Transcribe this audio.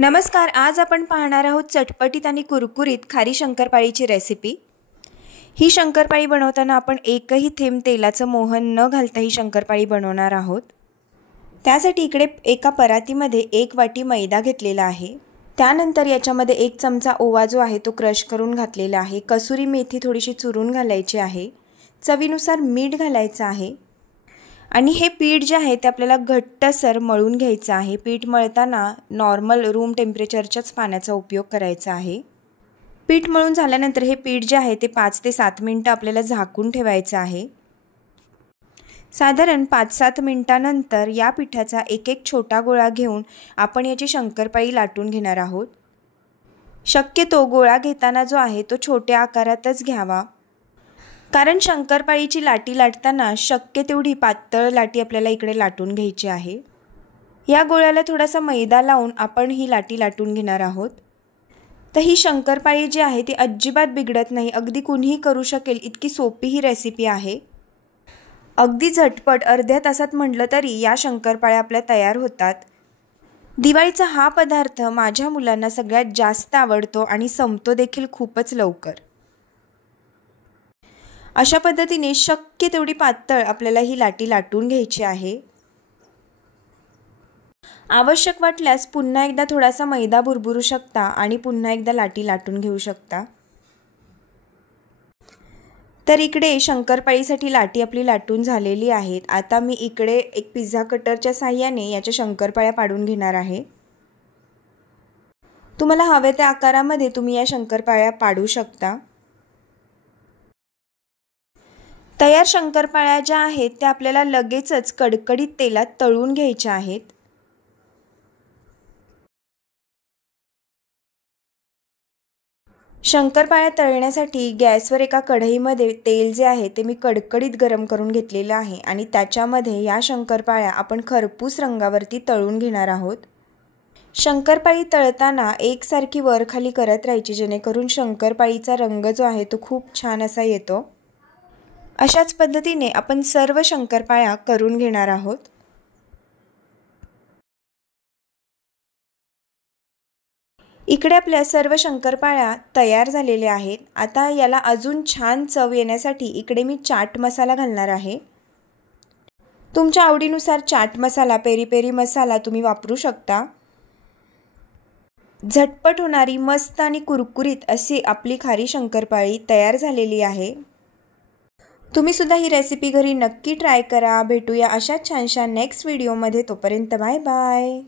नमस्कार, आज आपण पाहणार आहोत चटपटीत आणि कुरकुरीत खारी शंकरपाळीची रेसिपी। ही शंकरपाळी बनवताना आपण एकही थेंब तेलाचं मोहन न घालता ही शंकरपाळी बनवणार आहोत। त्यासाठी इकडे एका परातीमध्ये 1 वाटी मैदा घेतलेला आहे। त्यानंतर याच्यामध्ये 1 चमचा ओवा जो आहे तो क्रश करून घातलेला आहे। कसुरी मेथी थोडीशी चुरून घालायची आहे। चवीनुसार मीठ घालायचं आहे। आणि हे पीठ जे आहे ते आपल्याला घट्टसर मळून घ्यायचं आहे। पीठ मळताना नॉर्मल रूम टेम्परेचरच्याच पाण्याचा उपयोग करायचा आहे। पीठ मळून झाल्यानंतर हे पीठ जे आहे ते 5 ते 7 मिनिटं आपल्याला झाकून ठेवायचं आहे। साधारण 5-7 मिनिटांनंतर या पिठाचा एक छोटा गोळा घेऊन आपण याची शंकरपाळी लाटून घेणार आहोत। शक्यतो गोळा घेताना जो आहे तो छोट्या आकारातच घ्यावा, कारण शंकरपाळीची लाटी लाटताना शक्य तेवढी पातळ लाटी आपल्याला इकडे लाटून घ्यायची आहे। या गोळ्याला थोडासा मैदा लावून आपण ही लाटी लाटून घेणार आहोत। तर ही शंकरपाळी जी आहे ती अजिबात बिघडत नाही, अगदी कुणीही करू शकेल इतकी सोपी ही रेसिपी आहे। अगदी झटपट अर्ध्या तासात म्हटलं तरी या शंकरपाळ्या आपल्या तयार होतात। दिवाळीचा हा पदार्थ माझ्या मुलांना सगळ्यात जास्त आवडतो आणि संपतो देखील खूपच लवकर। अशा पद्धतीने शक्य तेवढी पातळ आपल्याला ही लाटी लाटून घ्यायची आहे। आवश्यक वाटल्यास पुन्हा एकदा थोडासा मैदा भुरभुरू शकता आणि पुन्हा एकदा लाटी लाटून घेऊ शकता। तर इकडे शंकरपाळीसाठी लाटी आपली लाटून झालेली आहेत। आता मी इकडे एक पिझ्झा कटरच्या साहाय्याने याच्या शंकरपाळ्या पाडून घेणार आहे। तुम्हाला हवे त्या आकारामध्ये तुम्ही या शंकरपाळ्या पाडू शकता। तयार शंकरपाळ्या ज्या आहेत त्या आपल्याला लगेचच कडकडीत तेलात तळून घ्यायच्या आहेत। शंकरपाळ्या तळण्यासाठी गॅसवर एका कढईमध्ये तेल जे आहे ते मी कडकडीत गरम करून घेतलेलं आहे आणि त्याच्यामध्ये या शंकरपाळ्या आपण खरपूस रंगावरती तळून घेणार आहोत। शंकरपाळी तळताना एकसारखी वर खाली करत राहायची, जेणेकरून शंकरपाळीचा रंग जो आहे तो खूप छान असा येतो। अशाच पद्धतीने आपण सर्व शंकरपाळ्या करून घेणार आहोत। इकडे आपल्या सर्व शंकरपाळ्या तयार झालेल्या आहेत। आता याला अजून छान चव येण्यासाठी इकडे मी चाट मसाला घालणार आहे। तुमच्या आवडीनुसार चाट मसाला, पेरी पेरी मसाला तुम्ही वापरू शकता। झटपट होणारी मस्त आणि कुरकुरीत अशी आपली खारी शंकरपाळी तयार झालेली आहे। तुम्ही सुद्धा ही रेसिपी घरी नक्की ट्राय करा। भेटूया अशा छानशा नेक्स्ट व्हिडिओमध्ये, तोपर्यंत बाय बाय।